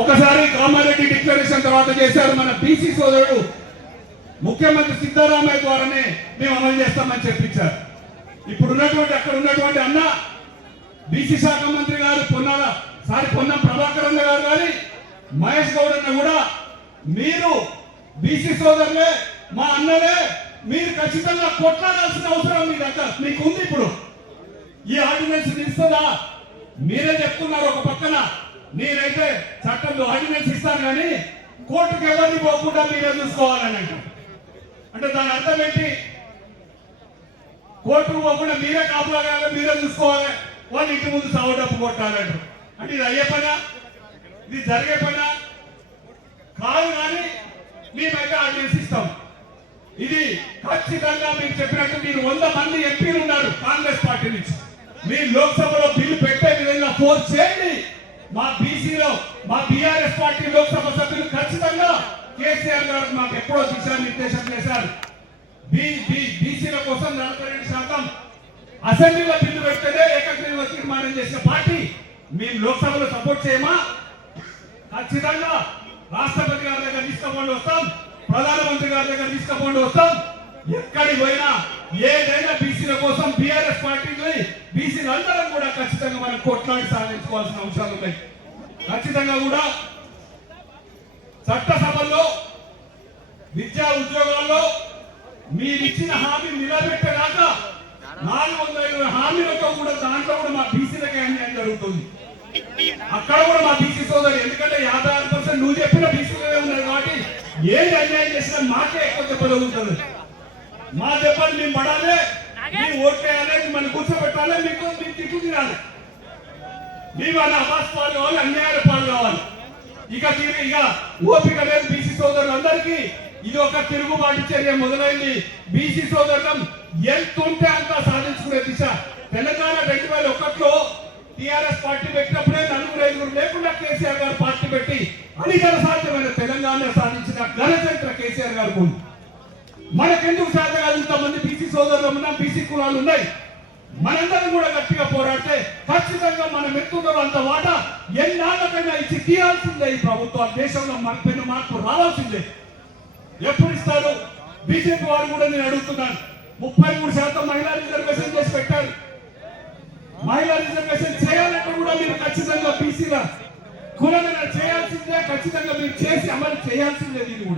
ఒకసారి కామారెడ్డి డిక్లరేషన్ తర్వాత చేశారు మన బీసీ సోదరుడు ముఖ్యమంత్రి సిద్ధరామయ్య ద్వారానే మేము అమలు చేస్తామని చెప్పించారు. ఇప్పుడు ఉన్నటువంటి అక్కడ ఉన్నటువంటి అన్న బీసీ శాఖ మంత్రి గారు పొన్నాల సారి పొన్న ప్రభాకర్ అన్న గారు కానీ మహేష్ గౌడ్ అన్న కూడా మీరు బీసీ సోదరులే మా అన్నలే మీరు ఖచ్చితంగా కొట్లాడాల్సిన అవసరం మీ దగ్గర మీకు ఉంది ఇప్పుడు. ఈ ఆర్డినెన్స్ ఇస్తుందా మీరే చెప్తున్నారు ఒక పక్కన. నేనైతే చట్టంలో ఆర్డినెన్స్ ఇస్తాను కానీ కోర్టుకు ఎవరిని పోకుండా మీరే చూసుకోవాలని అంటే దాని అర్థం ఏంటి? కోర్టుకు పోకుండా మీరే కాపులా కావాలి మీరే చూసుకోవాలి వాళ్ళు ఇంటి ముందు సాగు డబ్బు కొట్టాలంటారు అంటే ఇది అయ్యే పనా? ఇది జరిగే పనా? కాదు కానీ మేమైతే ఆర్డినెన్స్ ఇస్తాం. ఇది ఖచ్చితంగా మీరు చెప్పినట్టు మీరు వంద మంది ఎంపీలు ఉన్నారు కాంగ్రెస్ పార్టీ నుంచి. మీరు లోక్సభలో బిల్లు పెట్టే విధంగా ఫోర్స్ చేయండి. మా బీసీలో మా బీఆర్ఎస్ పార్టీ లోక్సభ సభ్యులు ఖచ్చితంగా కేసీఆర్ గారు మాకు ఎప్పుడో దిశానిర్దేశం చేశారు. బీసీల కోసం నలభై రెండు శాతం అసెంబ్లీలో బిల్లు పెడితేనే ఏకగ్రీవ తీర్మానం చేసిన పార్టీ. మేము లోక్సభలో సపోర్ట్ చేయమా? ఖచ్చితంగా రాష్ట్రపతి గారి దగ్గర తీసుకుపోండి వస్తాం. ప్రధానమంత్రి గారి దగ్గర తీసుకుపోండి వస్తాం. ఎక్కడికి పోయినా ఏదైనా బీసీల కోసం బీఆర్ఎస్ పార్టీని బీసీలు అందరం కూడా ఖచ్చితంగా మనం కొట్లాడి సాధించుకోవాల్సిన అంశాలు ఉన్నాయి. ఖచ్చితంగా కూడా చట్టసభల్లో విద్యా ఉద్యోగాల్లో మీరు ఇచ్చిన హామీ నిలబెట్టగాక నాలుగు వందల ఇరవై హామీలతో కూడా దాంట్లో కూడా మా బీసీలకే అన్యాయం జరుగుతుంది. అక్కడ కూడా మా బీసీ సోదరు ఎందుకంటే యాభై ఆరు పర్సెంట్ నువ్వు చెప్పిన బీసీలే ఉన్నారు కాబట్టి ఏది అన్యాయం చేసినా మాకే ఎక్కువ దెబ్బ తగులుతుంది మా దెబ్బలు మేము పడాలి మేము ఓట్లేయాలి మన కూర్చోబెట్టాలి మీకు మీకు తిట్టు తినాలి. మేము వాళ్ళ అబాస్ పాలు కావాలి అన్యాయాల పాలు కావాలి. ఇక తిరిగి ఇక ఓపిక లేదు బీసీ సోదరులందరికీ. ఇది ఒక తిరుగుబాటు చర్య మొదలైంది. బీసీ సోదరులం ఎంత ఉంటే అంత సాధించుకునే దిశ. తెలంగాణ రెండు వేల ఒకటిలో టిఆర్ఎస్ పార్టీ పెట్టినప్పుడే నలుగురు ఐదుగురు లేకుండా కేసీఆర్ గారు పార్టీ పెట్టి అనిగర సాధ్యమైన తెలంగాణ సాధించిన గణతంత్ర కేసీఆర్ గారు ఉంది మనకెందుకు సాధ్యం కాదు ఇంతమంది బీసీ సోదరులు ఉన్నాం బీసీ కులాలు ఉన్నాయి. మనందరం కూడా గట్టిగా పోరాడితే ఖచ్చితంగా మనం ఎత్తున్నారు అంత వాట. ఎన్నాళ్ళకైనా ఇచ్చి తీయాల్సిందే ఈ ప్రభుత్వం దేశంలో మన పెన్ను మార్పు రావాల్సిందే. ఎప్పుడు ఇస్తారు? బీజేపీ వారు కూడా నేను అడుగుతున్నాను. ముప్పై మూడు శాతం మహిళా రిజర్వేషన్ చేసి పెట్టారు. మహిళా రిజర్వేషన్ చేయాలంటే కూడా మీరు ఖచ్చితంగా బీసీగా కులగన చేయాల్సిందే. ఖచ్చితంగా మీరు చేసి అమలు చేయాల్సిందే దీన్ని కూడా.